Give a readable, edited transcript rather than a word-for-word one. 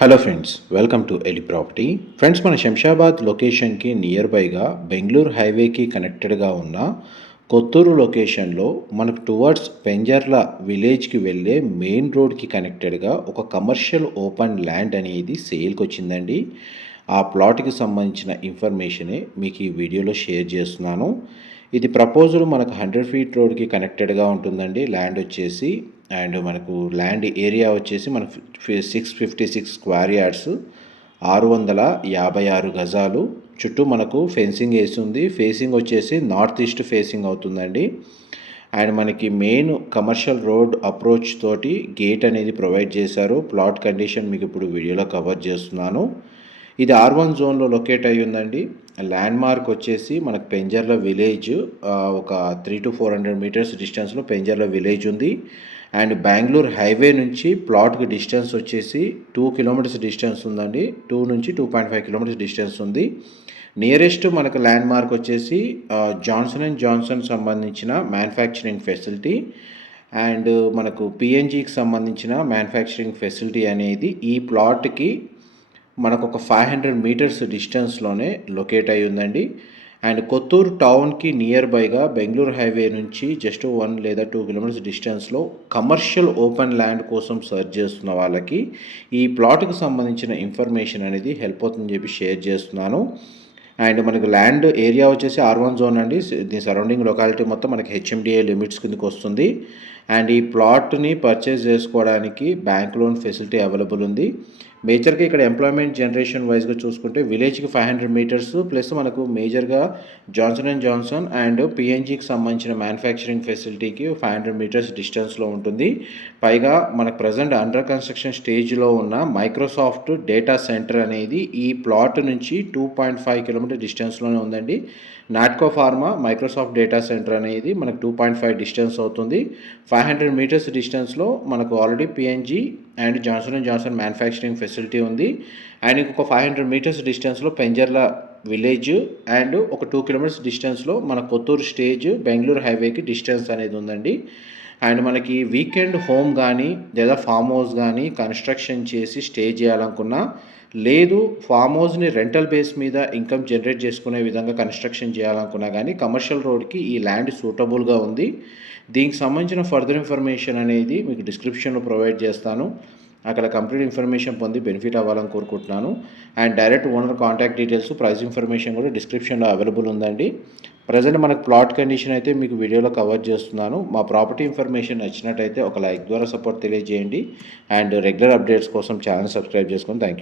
Hello friends, welcome to Eli property. Friends, మన శంషాబాద్ లొకేషన్కి near బైగా Bengaluru హైవేకి కనెక్టెడ్గా ఉన్న కొత్తూరు లొకేషన్లో మనకు టువర్డ్స్ పెంజర్ల విలేజ్కి వెళ్ళే మెయిన్ రోడ్కి కనెక్టెడ్గా ఒక కమర్షియల్ ఓపెన్ ల్యాండ్ అనేది సేల్కి వచ్చిందండి. ఆ ప్లాట్కి సంబంధించిన ఇన్ఫర్మేషనే మీకు ఈ వీడియోలో షేర్ చేస్తున్నాను. ఇది ప్రపోజల్ మనకు 100 ఫీట్ రోడ్కి కనెక్టెడ్గా ఉంటుందండి. ల్యాండ్ వచ్చేసి అండ్ మనకు ల్యాండ్ ఏరియా వచ్చేసి మనకు 656 స్క్వేర్ యార్డ్స్, 656 గజాలు. చుట్టూ మనకు ఫెన్సింగ్ వేసి ఉంది. ఫేసింగ్ వచ్చేసి నార్త్ ఈస్ట్ ఫేసింగ్ అవుతుందండి. అండ్ మనకి మెయిన్ కమర్షియల్ రోడ్ అప్రోచ్ తోటి గేట్ అనేది ప్రొవైడ్ చేశారు. ప్లాట్ కండిషన్ మీకు ఇప్పుడు వీడియోలో కవర్ చేస్తున్నాను. ఇది R1 జోన్లో లొకేట్ అయ్యి ఉందండి. ల్యాండ్ మార్క్ వచ్చేసి మనకు పెంజర్ల విలేజ్, ఒక 300 to 400 మీటర్స్ డిస్టెన్స్లో పెంజర్ల విలేజ్ ఉంది. అండ్ బెంగళూరు హైవే నుంచి ప్లాట్కి డిస్టెన్స్ వచ్చేసి 2 కిలోమీటర్స్ డిస్టెన్స్ ఉందండి. 2 నుంచి 2.5 కిలోమీటర్స్ డిస్టెన్స్ ఉంది. నియరెస్ట్ మనకు ల్యాండ్ మార్క్ వచ్చేసి జాన్సన్ అండ్ జాన్సన్ సంబంధించిన మ్యానుఫ్యాక్చరింగ్ ఫెసిలిటీ అండ్ మనకు పిఎన్జికి సంబంధించిన మ్యానుఫ్యాక్చరింగ్ ఫెసిలిటీ అనేది ఈ ప్లాట్కి మనకు ఒక 500 మీటర్స్ డిస్టెన్స్లోనే లొకేట్ అయి ఉందండి. అండ్ కొత్తూరు టౌన్కి నియర్ బైగా బెంగళూరు హైవే నుంచి జస్ట్ 1 లేదా 2 కిలోమీటర్స్ డిస్టెన్స్లో కమర్షియల్ ఓపెన్ ల్యాండ్ కోసం సర్చ్ చేస్తున్న వాళ్ళకి ఈ ప్లాట్కి సంబంధించిన ఇన్ఫర్మేషన్ అనేది హెల్ప్ అవుతుందని చెప్పి షేర్ చేస్తున్నాను. అండ్ మనకు ల్యాండ్ ఏరియా వచ్చేసి R1 జోన్ అండి. దీని సరౌండింగ్ లొకాలిటీ మొత్తం మనకి హెచ్ఎండిఏ లిమిట్స్ కిందకి వస్తుంది. అండ్ ఈ ప్లాట్ని పర్చేస్ చేసుకోవడానికి బ్యాంక్ లోన్ ఫెసిలిటీ అవైలబుల్ ఉంది. మేజర్గా ఇక్కడ ఎంప్లాయ్మెంట్ జనరేషన్ వైజ్గా చూసుకుంటే విలేజ్కి 500 మీటర్స్ ప్లస్ మనకు మేజర్గా జాన్సన్ అండ్ జాన్సన్ అండ్ పిఎన్జికి సంబంధించిన మ్యానుఫ్యాక్చరింగ్ ఫెసిలిటీకి 500 మీటర్స్ డిస్టెన్స్లో ఉంటుంది. పైగా మనకు ప్రజెంట్ అండర్ కన్స్ట్రక్షన్ స్టేజ్లో ఉన్న మైక్రోసాఫ్ట్ డేటా సెంటర్ అనేది ఈ ప్లాట్ నుంచి 2.5 కిలోమీటర్ డిస్టెన్స్లోనే ఉందండి. Natco pharma Microsoft data centre అనేది మనకు 2.5 డిస్టెన్స్ అవుతుంది. 500 మీటర్స్ డిస్టెన్స్లో మనకు already PNG and Johnson and Johnson manufacturing facility ఉంది. అండ్ ఇంకొక 500 మీటర్స్ డిస్టెన్స్లో పెంజర్ల విలేజ్ అండ్ ఒక 2 కిలోమీటర్స్ డిస్టెన్స్లో మన కొత్తూరు స్టేజ్ బెంగళూరు హైవేకి డిస్టెన్స్ అనేది ఉందండి. అండ్ మనకి వీకెండ్ హోమ్ కానీ లేదా ఫామ్ హౌస్ కానీ కన్స్ట్రక్షన్ చేసి స్టే చేయాలనుకున్నా, లేదు ఫామ్ హౌస్ని రెంటల్ బేస్ మీద ఇన్కమ్ జనరేట్ చేసుకునే విధంగా కన్స్ట్రక్షన్ చేయాలనుకున్నా కానీ కమర్షియల్ రోడ్కి ఈ ల్యాండ్ సూటబుల్గా ఉంది. దీనికి సంబంధించిన ఫర్దర్ ఇన్ఫర్మేషన్ అనేది మీకు డిస్క్రిప్షన్లో ప్రొవైడ్ చేస్తాను. అక్కడ కంప్లీట్ ఇన్ఫర్మేషన్ పొంది బెనిఫిట్ అవ్వాలని కోరుకుంటున్నాను. And direct owner contact details, price information కూడా డిస్క్రిప్షన్లో అవైలబుల్ ఉందండి. ప్రజెంట్ మనకు ప్లాట్ కండిషన్ అయితే మీకు వీడియోలో కవర్ చేస్తున్నాను. మా ప్రాపర్టీ ఇన్ఫర్మేషన్ నచ్చినట్టయితే ఒక లైక్ ద్వారా సపోర్ట్ తెలియజేయండి. అండ్ రెగ్యులర్ అప్డేట్స్ కోసం ఛానల్ సబ్స్క్రైబ్ చేసుకోండి. Thank you.